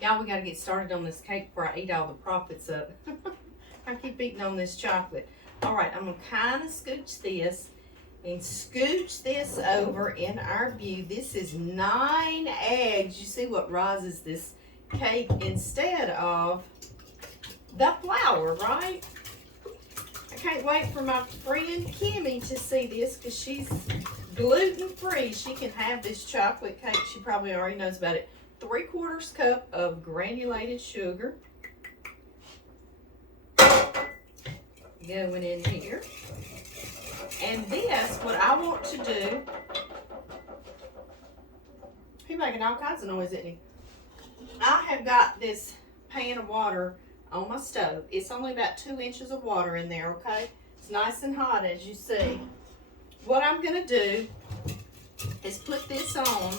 Y'all, we got to get started on this cake before I eat all the profits up. I keep eating on this chocolate. All right, I'm going to kind of scooch this and scooch this over in our view. This is 9 eggs. You see what rises this cake instead of the flour, right? I can't wait for my friend Kimmy to see this because she's gluten-free. She can have this chocolate cake. She probably already knows about it. 3/4 cup of granulated sugar going in here. And this, what I want to do, he's making all kinds of noise, isn't he? I have got this pan of water on my stove. It's only about 2 inches of water in there, okay? It's nice and hot, as you see. What I'm going to do is put this on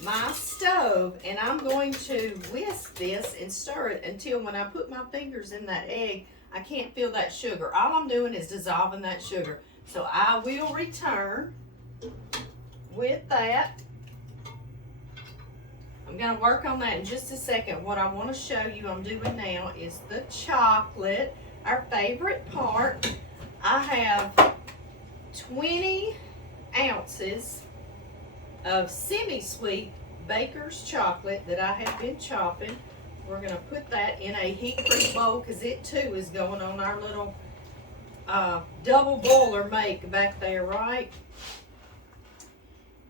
my stove, and I'm going to whisk this and stir it until when I put my fingers in that egg, I can't feel that sugar. All I'm doing is dissolving that sugar. So I will return with that. I'm going to work on that in just a second. What I want to show you I'm doing now is the chocolate, our favorite part. I have 20 ounces of semi-sweet baker's chocolate that I have been chopping. We're going to put that in a heat-proof bowl because it too is going on our little double boiler make back there, right?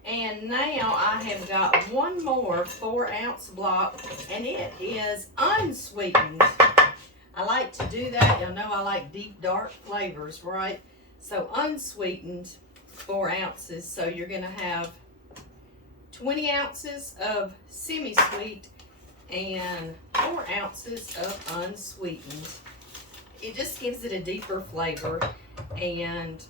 And now I have got one more 4-ounce block, and it is unsweetened. I like to do that. Y'all know I like deep, dark flavors, right? So unsweetened, 4 ounces. So you're going to have 20 ounces of semi-sweet and 4 ounces of unsweetened. It just gives it a deeper flavor. And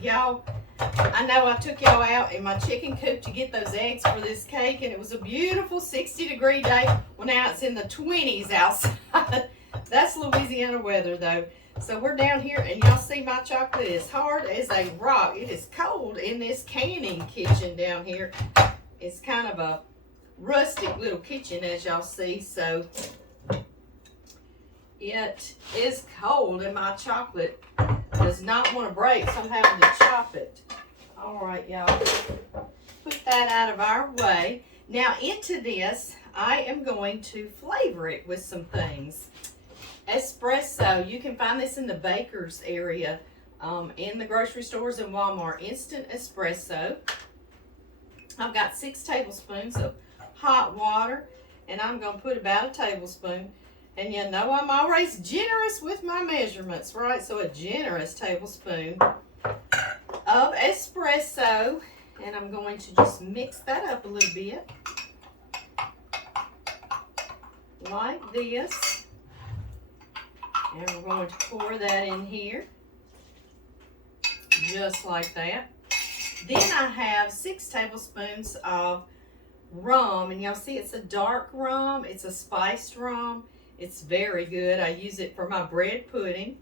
y'all, I know I took y'all out in my chicken coop to get those eggs for this cake, and it was a beautiful 60-degree day. Well, now it's in the 20s outside. That's Louisiana weather though. So we're down here, and y'all see my chocolate is hard as a rock. It is cold in this canning kitchen down here. It's kind of a rustic little kitchen, as y'all see, so it is cold, and my chocolate does not want to break, so I'm having to chop it. All right, y'all, put that out of our way. Now into this, I am going to flavor it with some things. Espresso, you can find this in the baker's area, in the grocery stores and Walmart. Instant espresso. I've got 6 tablespoons of hot water, and I'm going to put about a tablespoon. And you know I'm always generous with my measurements, right? So a generous tablespoon of espresso, and I'm going to just mix that up a little bit like this. And we're going to pour that in here just like that. Then I have 6 tablespoons of rum, and y'all see it's a dark rum. It's a spiced rum. It's very good. I use it for my bread pudding.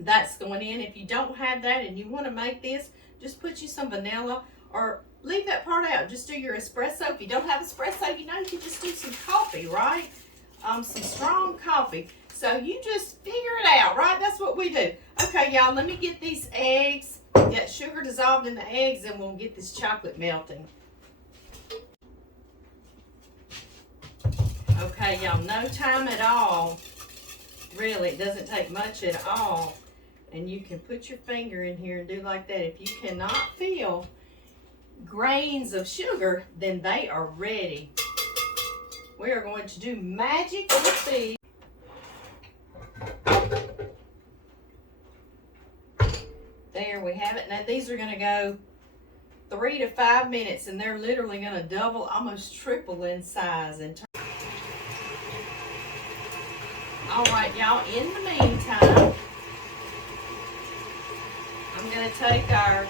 That's going in. If you don't have that and you want to make this, just put you some vanilla, or leave that part out. Just do your espresso. If you don't have espresso, you know, you can just do some coffee, right? Some strong coffee. So you just figure it out, right? That's what we do. Okay, y'all, let me get these eggs, get sugar dissolved in the eggs, and we'll get this chocolate melting. Okay, y'all, no time at all. Really, it doesn't take much at all. And you can put your finger in here and do like that. If you cannot feel grains of sugar, then they are ready. We are going to do magic with these. There we have it. Now these are going to go 3 to 5 minutes, and they're literally going to double, almost triple in size. And all right, y'all, in the meantime, I'm going to take our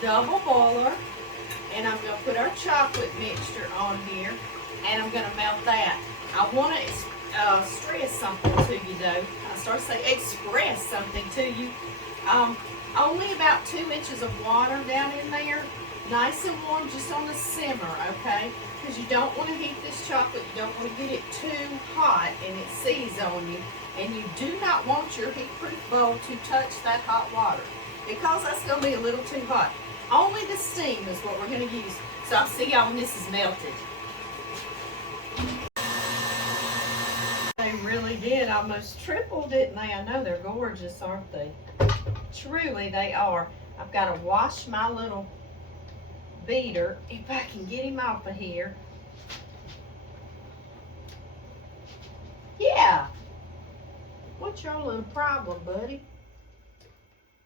double boiler, and I'm going to put our chocolate mixture on here, and I'm going to melt that. I want to stress something to you, though. I start to say express something to you. Only about 2 inches of water down in there. Nice and warm, just on the simmer, okay? Because you don't want to heat this chocolate. You don't want to get it too hot and it seizes on you. And you do not want your heat-proof bowl to touch that hot water, because that's going to be a little too hot. Only the steam is what we're going to use. So I'll see y'all when this is melted. They really did almost triple, didn't they? I know they're gorgeous, aren't they? Truly they are. I've got to wash my little beater, if I can get him off of here. Yeah. What's your little problem, buddy?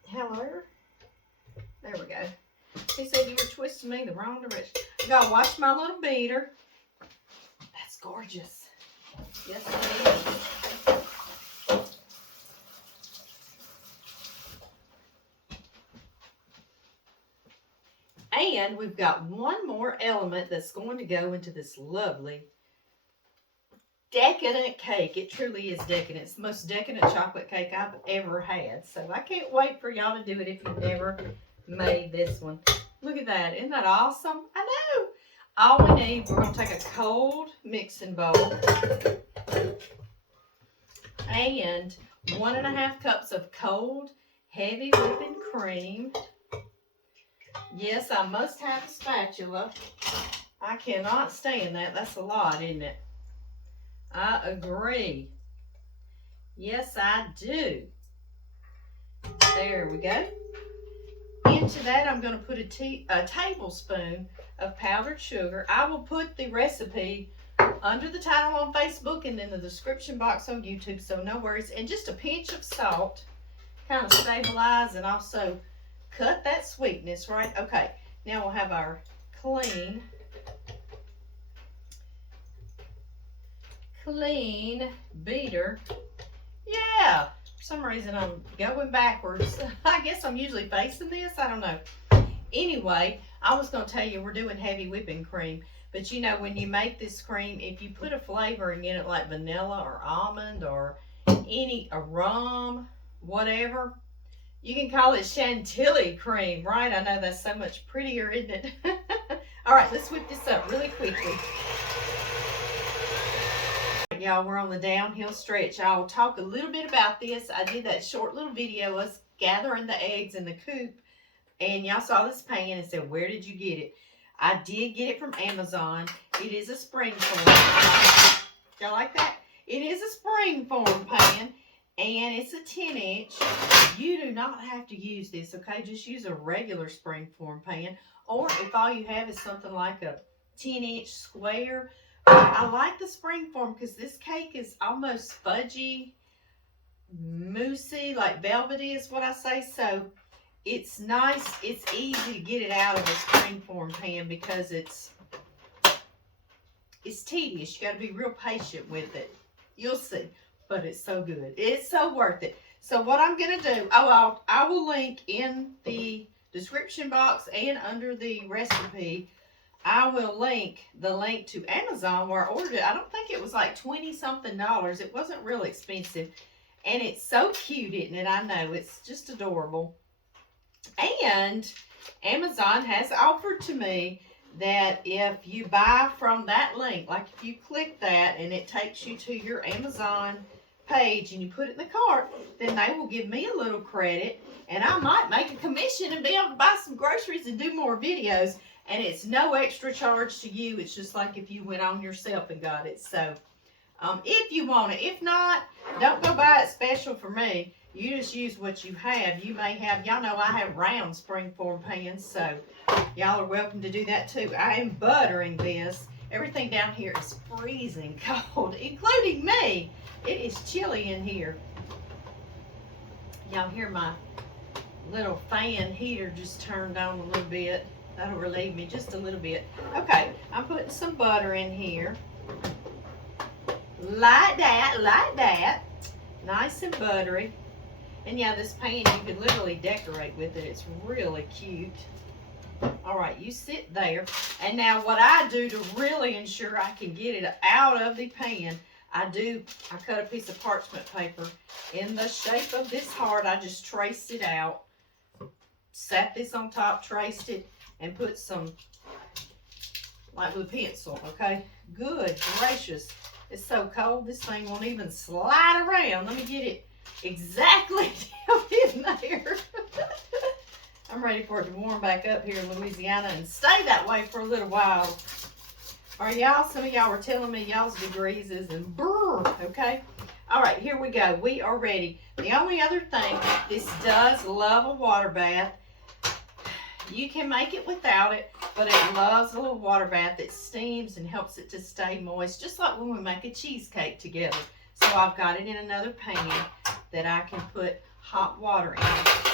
Hello? There we go. He said you were twisting me the wrong direction. I gotta wash my little beater. That's gorgeous. Yes, it is. And we've got one more element that's going to go into this lovely decadent cake. It truly is decadent. It's the most decadent chocolate cake I've ever had. So I can't wait for y'all to do it if you've never made this one. Look at that. Isn't that awesome? I know. All we need, we're going to take a cold mixing bowl and 1.5 cups of cold, heavy whipping cream. Yes, I must have a spatula. I cannot stand that. That's a lot, isn't it? I agree. Yes, I do. There we go. Into that, I'm going to put a tablespoon of powdered sugar. I will put the recipe under the title on Facebook and in the description box on YouTube, so no worries. And just a pinch of salt, kind of stabilize and also cut that sweetness, right? Okay, now we'll have our clean beater. Yeah, for some reason I'm going backwards. I guess I'm usually facing this. I don't know. Anyway, I was going to tell you we're doing heavy whipping cream. But you know, when you make this cream, if you put a flavoring in it like vanilla or almond or a rum, whatever, you can call it chantilly cream, right? I know that's so much prettier, isn't it? All right, let's whip this up really quickly. Y'all, we're on the downhill stretch. I will talk a little bit about this. I did that short little video, us gathering the eggs in the coop, and y'all saw this pan and said, where did you get it? I did get it from Amazon. It is a springform. Y'all like that? It is a springform pan, and it's a 10-inch. You do not have to use this, okay? Just use a regular springform pan, or if all you have is something like a 10-inch square. I like the springform because this cake is almost fudgy, moussey, like velvety is what I say. So it's nice. It's easy to get it out of a springform pan because it's tedious. You got to be real patient with it. You'll see, but it's so good. It's so worth it. So what I'm gonna do, I will link in the description box and under the recipe. I will link the link to Amazon where I ordered it. I don't think it was like $20-something. It wasn't real expensive. And it's so cute, isn't it? I know. It's just adorable. And Amazon has offered to me that if you buy from that link, like if you click that and it takes you to your Amazon page and you put it in the cart, then they will give me a little credit. And I might make a commission and be able to buy some groceries and do more videos. And it's no extra charge to you. It's just like if you went on yourself and got it. So, if you want it. If not, don't go buy it special for me. You just use what you have. You may have, y'all know I have round springform pans. So, y'all are welcome to do that too. I am buttering this. Everything down here is freezing cold, including me. It is chilly in here. Y'all hear my little fan heater just turned on a little bit. That'll relieve me just a little bit. Okay, I'm putting some butter in here. Like that. Nice and buttery. And yeah, this pan, you can literally decorate with it. It's really cute. All right, you sit there. And now what I do to really ensure I can get it out of the pan, I cut a piece of parchment paper in the shape of this heart. I just traced it out. Sat this on top, traced it. and put some, like with a pencil, okay? Good gracious. It's so cold, this thing won't even slide around. Let me get it exactly down in there. I'm ready for it to warm back up here in Louisiana and stay that way for a little while. Are y'all, some of y'all were telling me y'all's degrees is in brr, okay? All right, here we go. We are ready. The only other thing, this does love a water bath. You can make it without it, but it loves a little water bath. It steams and helps it to stay moist, just like when we make a cheesecake together. So I've got it in another pan that I can put hot water in.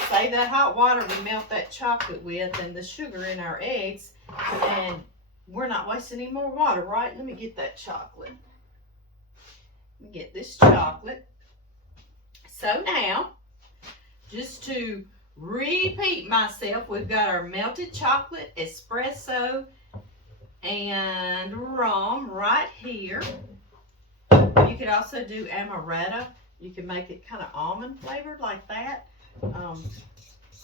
Save that hot water we melt that chocolate with and the sugar in our eggs, and we're not wasting any more water, right? Let me get that chocolate. Let me get this chocolate. So now, just to repeat myself, we've got our melted chocolate, espresso, and rum right here. You could also do amaretto. You can make it kind of almond flavored like that.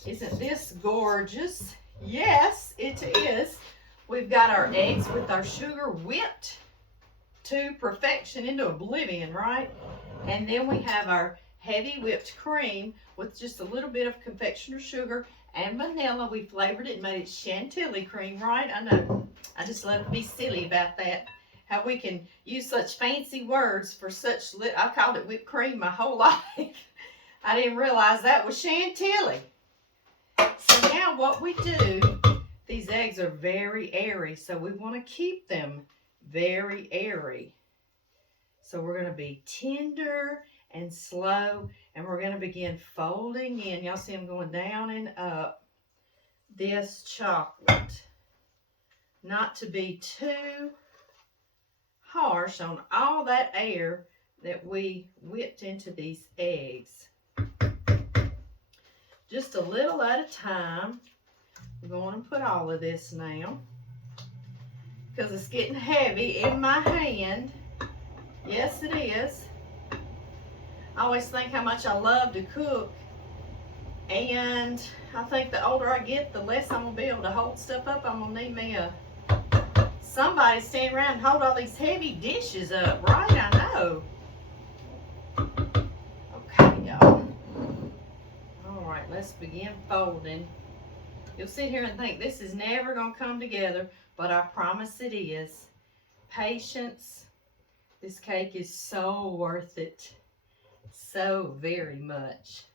Isn't this gorgeous? Yes, it is. We've got our eggs with our sugar whipped to perfection, into oblivion, right? And then we have our heavy whipped cream with just a little bit of confectioner sugar and vanilla. We flavored it and made it chantilly cream, right? I know. I just love to be silly about that. How we can use such fancy words for such I called it whipped cream my whole life. I didn't realize that was chantilly. So now what we do, these eggs are very airy, so we want to keep them very airy. So we're going to be tender and slow, and we're going to begin folding in. Y'all see them going down and up this chocolate. Not to be too harsh on all that air that we whipped into these eggs. Just a little at a time. I'm going to put all of this now because it's getting heavy in my hand. Yes, it is. I always think how much I love to cook, and I think the older I get, the less I'm going to be able to hold stuff up. I'm going to need me somebody to stand around and hold all these heavy dishes up, right? I know. Okay, y'all. All right, let's begin folding. You'll sit here and think this is never going to come together, but I promise it is. Patience. This cake is so worth it. So very much.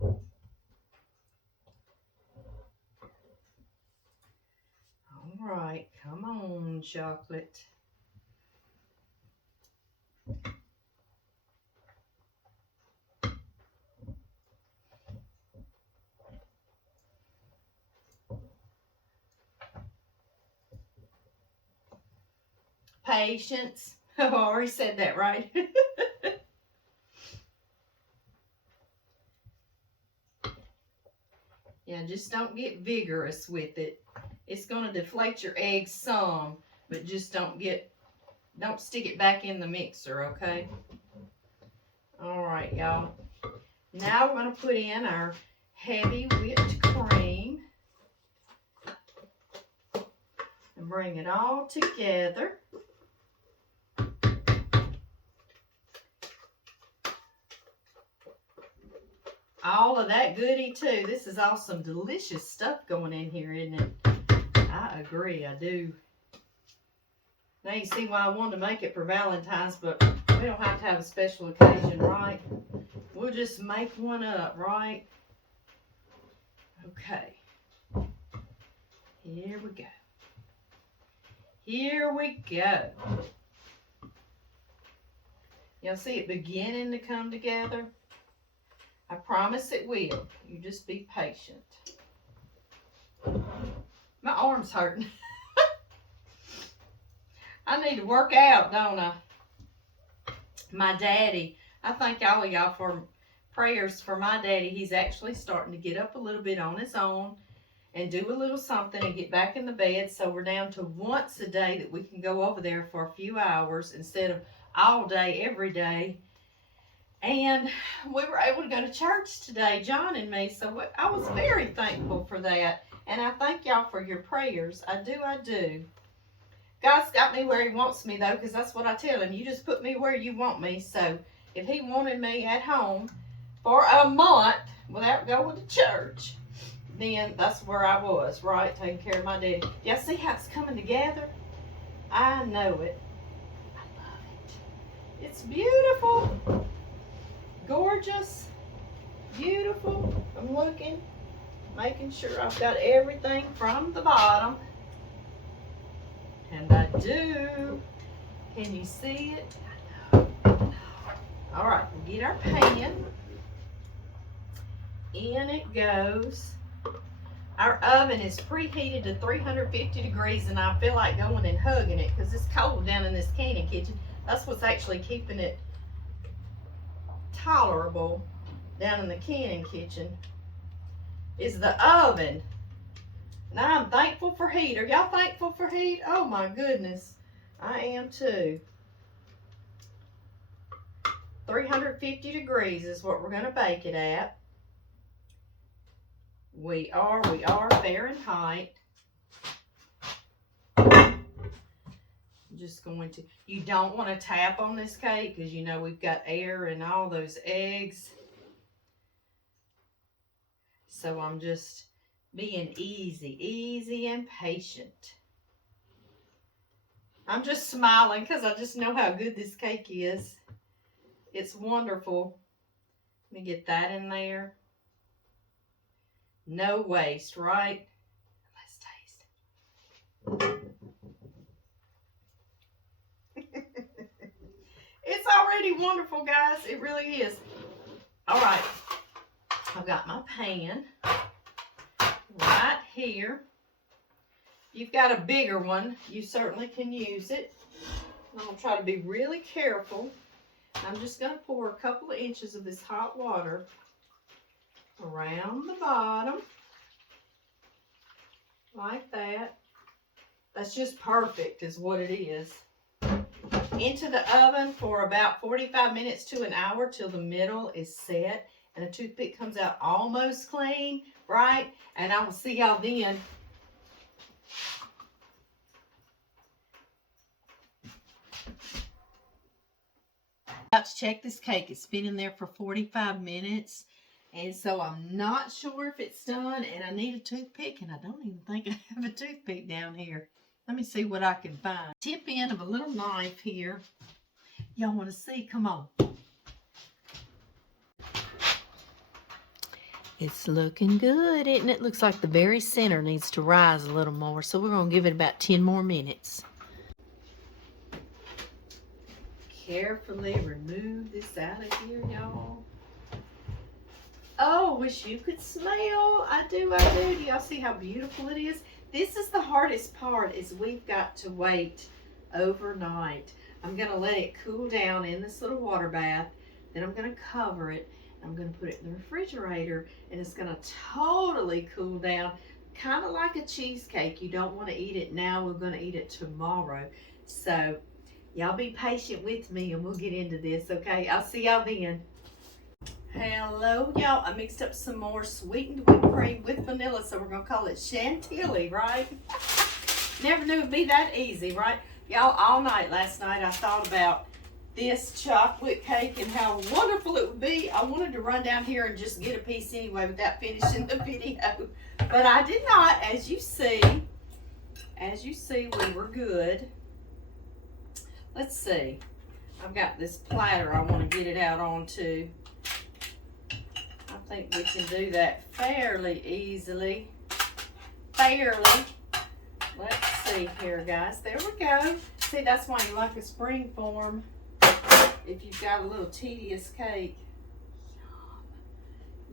All right, come on, chocolate. Patience. Oh, I already said that, right? Yeah, just don't get vigorous with it. It's going to deflate your eggs some, but just don't stick it back in the mixer, okay? All right, y'all. Now we're going to put in our heavy whipped cream and bring it all together. All of that goodie too. This is all some delicious stuff going in here, isn't it? I agree, I do. Now you see why I wanted to make it for Valentine's, but we don't have to have a special occasion, right? We'll just make one up, right? Okay. Here we go. Here we go. Y'all see it beginning to come together? I promise it will. You just be patient. My arm's hurting. I need to work out, don't I? My daddy, I thank all of y'all for prayers for my daddy. He's actually starting to get up a little bit on his own and do a little something and get back in the bed. So we're down to once a day that we can go over there for a few hours instead of all day, every day. And we were able to go to church today, John and me, so I was very thankful for that. And I thank y'all for your prayers. I do. God's got me where he wants me, though, because that's what I tell him. You just put me where you want me. So if he wanted me at home for a month without going to church, then that's where I was, right? Taking care of my daddy. Y'all see how it's coming together? I know it. I love it. It's beautiful. Gorgeous. Beautiful. I'm looking, making sure I've got everything from the bottom. And I do. Can you see it? I know. All right, we'll get our pan. In it goes. Our oven is preheated to 350 degrees, and I feel like going and hugging it because it's cold down in this canning kitchen. That's what's actually keeping it tolerable down in the canning kitchen, is the oven. And I'm thankful for heat. Are y'all thankful for heat? Oh my goodness. I am too. 350 degrees is what we're going to bake it at. We are Fahrenheit. I'm just going to, you don't want to tap on this cake because you know we've got air and all those eggs. So I'm just being easy and patient. I'm just smiling because I just know how good this cake is. It's wonderful. Let me get that in there. No waste, right? Let's taste it. It's already wonderful, guys. It really is. All right. I've got my pan right here. If you've got a bigger one, you certainly can use it. I'm going to try to be really careful. I'm just going to pour a couple of inches of this hot water around the bottom, like that. That's just perfect is what it is. Into the oven for about 45 minutes to an hour till the middle is set and the toothpick comes out almost clean, right? And I will see y'all then. About to check this cake. It's been in there for 45 minutes. And so I'm not sure if it's done, and I need a toothpick, and I don't even think I have a toothpick down here. Let me see what I can find. Tip end of a little knife here. Y'all want to see? Come on. It's looking good, isn't it? Looks like the very center needs to rise a little more, so we're going to give it about 10 more minutes. Carefully remove this out of here, y'all. Oh, wish you could smell. I do. Do y'all see how beautiful it is? This is the hardest part, is we've got to wait overnight. I'm going to let it cool down in this little water bath. Then I'm going to cover it. I'm going to put it in the refrigerator, and it's going to totally cool down. Kind of like a cheesecake. You don't want to eat it now. We're going to eat it tomorrow. So y'all be patient with me, and we'll get into this, okay? I'll see y'all then. Hello, y'all. I mixed up some more sweetened whipped cream with vanilla, so we're going to call it chantilly, right? Never knew it'd be that easy, right? Y'all, all night last night I thought about this chocolate cake and how wonderful it would be. I wanted to run down here and just get a piece anyway without finishing the video, but I did not. As you see, we were good. Let's see. I've got this platter I want to get it out onto. I think we can do that fairly easily. Let's see here, guys. There we go. See, that's why you like a springform if you've got a little tedious cake.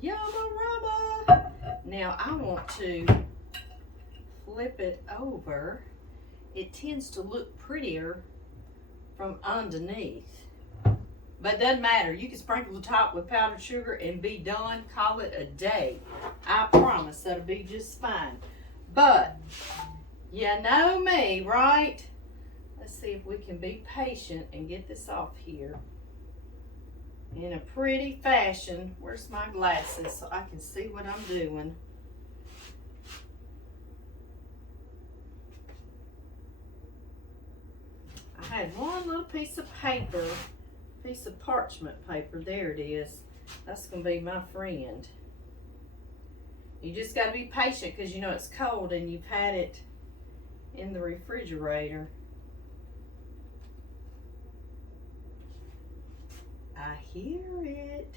Yum-a-rubba. Now, I want to flip it over. It tends to look prettier from underneath. But it doesn't matter. You can sprinkle the top with powdered sugar and be done. Call it a day. I promise that'll be just fine. But you know me, right? Let's see if we can be patient and get this off here. in a pretty fashion. Where's my glasses so I can see what I'm doing? I had one little piece of paper, piece of parchment paper. There it is. That's going to be my friend. You just got to be patient because you know it's cold and you've had it in the refrigerator. I hear it.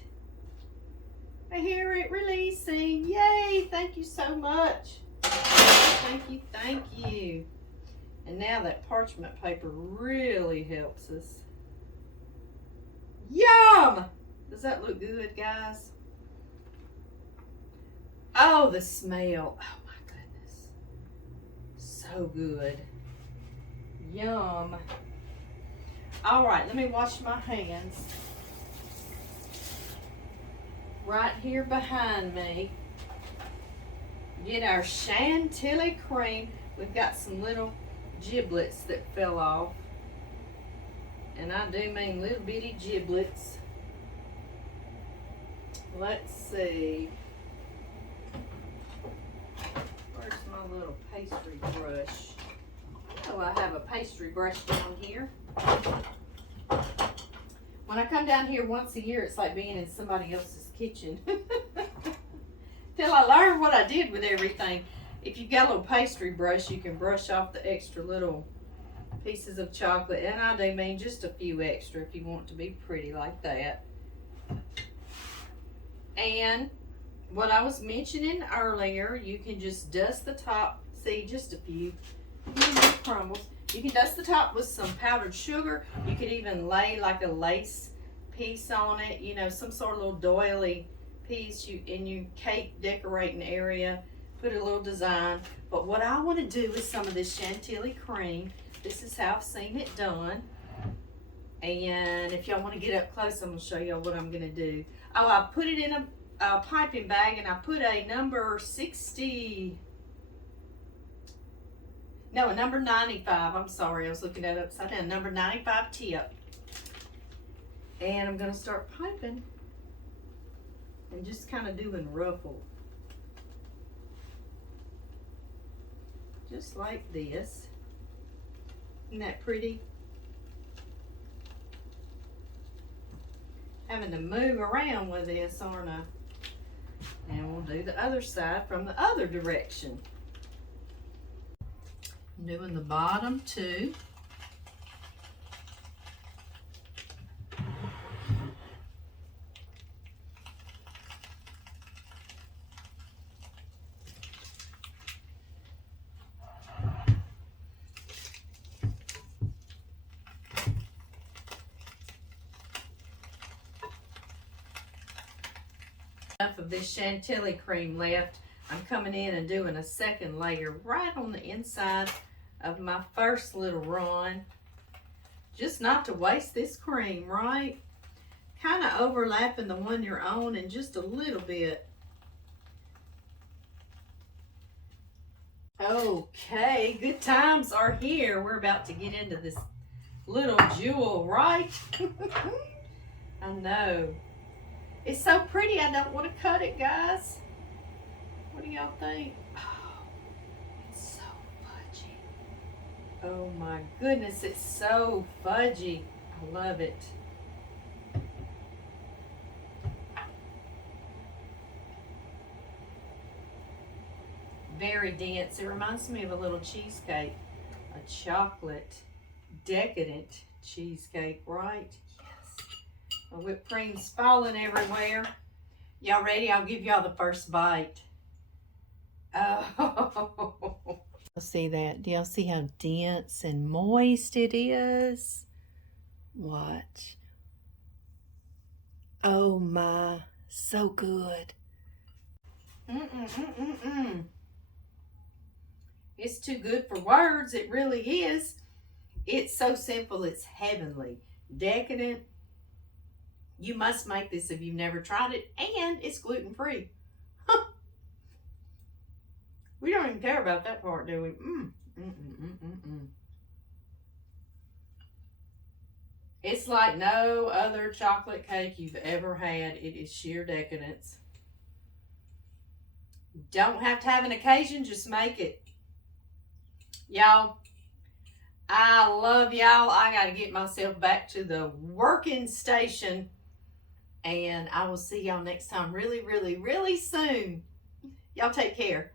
I hear it releasing. Yay! Thank you so much. Thank you, thank you. And now that parchment paper really helps us. Yum! Does that look good, guys? Oh, the smell. Oh my goodness. So good. Yum. All right, let me wash my hands. Right here behind me, get our chantilly cream. We've got some little giblets that fell off. And I do mean little bitty giblets. Let's see. Where's my little pastry brush? Oh, I have a pastry brush down here. When I come down here once a year, it's like being in somebody else's kitchen. Till I learn what I did with everything. If you've got a little pastry brush, you can brush off the extra little pieces of chocolate. And I do mean just a few extra if you want to be pretty like that. And what I was mentioning earlier, you can just dust the top. See, just a few crumbles. You can dust the top with some powdered sugar. You could even lay like a lace piece on it, you know, some sort of little doily piece in your cake decorating area. Put a little design. But what I want to do with some of this chantilly cream, this is how I've seen it done. And if y'all want to get up close, I'm going to show y'all what I'm going to do. Oh, I put it in a piping bag and I put a number 60... No, a number 95. I'm sorry, I was looking at it upside down. Number 95 tip. And I'm going to start piping. And just kind of doing ruffle. Just like this. Isn't that pretty? Having to move around with this, aren't I? And we'll do the other side from the other direction. I'm doing the bottom too. Enough of this chantilly cream left. I'm coming in and doing a second layer right on the inside of my first little run. Just not to waste this cream, right? Kind of overlapping the one you're on and just a little bit. Okay, good times are here. We're about to get into this little jewel, right? I know. It's so pretty, I don't want to cut it, guys. What do y'all think? Oh, it's so fudgy. Oh my goodness, it's so fudgy. I love it. Very dense. It reminds me of a little cheesecake. A chocolate, decadent cheesecake, right? Yes. My whipped cream's falling everywhere. Y'all ready? I'll give y'all the first bite. Oh, see that? Do y'all see how dense and moist it is? Watch. Oh my, so good. It's too good for words. It really is. It's so simple. It's heavenly, decadent. You must make this if you've never tried it, and it's gluten-free. We don't even care about that part, do we? It's It's like no other chocolate cake you've ever had. It is sheer decadence. Don't have to have an occasion, just make it. Y'all, I love y'all. I got to get myself back to the working station. And I will see y'all next time really, really, really soon. Y'all take care.